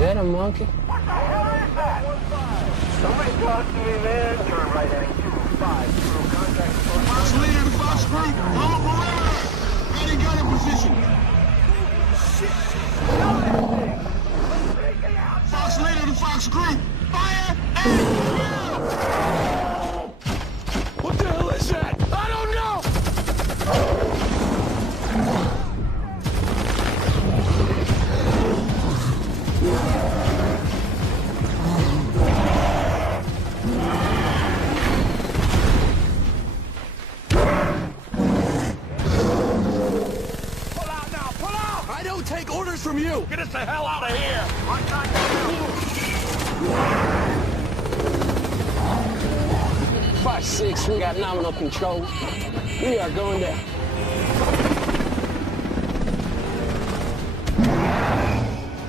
that a monkey? What the hell is that? Somebody talk to me, man. Turn right heading 205 through contact with Fox leader to Fox group. Hold up perimeter. Ready gun in position. Fox leader to Fox group. Fire and kill! What the hell is that? I don't know! Take orders from you! Get us the hell out of here! On contact. 5-6, we got nominal control. We are going down.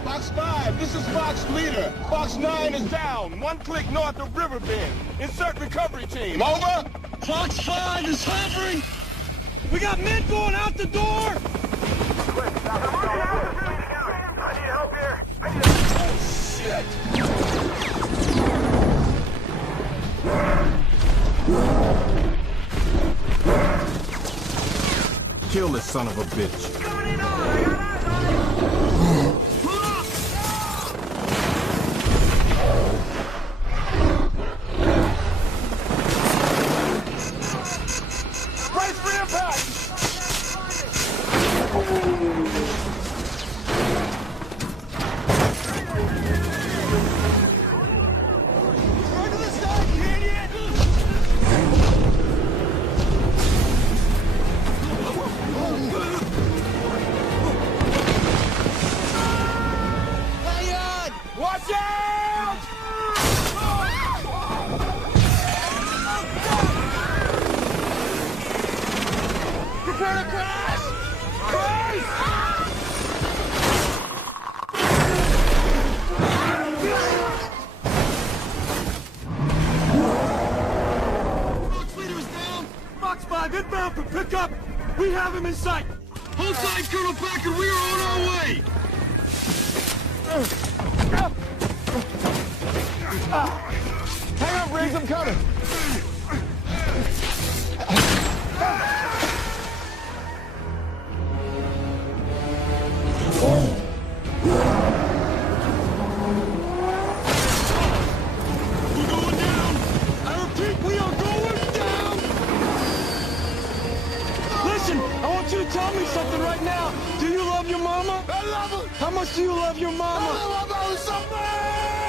Fox 5, this is Fox leader. Fox 9 is down. 1 click north of Riverbend. Insert recovery team. Over. Fox 5 is hovering! We got men going out the door! Quick, stop. I need help here. Oh, shit. Kill this son of a bitch. Coming in on! I got eyes on him! Brace for impact! Watch out! Prepare to crash! Brace! Fox leader is down! Fox 5 inbound for pickup! We have him in sight! Hold tight, Colonel Packard, we are on our way! Hang on, Riggs, I'm coming. We're going down! I repeat, we are going down! Listen, I want you to tell me something right now. Do you love your mama? I love her. How much do you love your mama? I love her so much.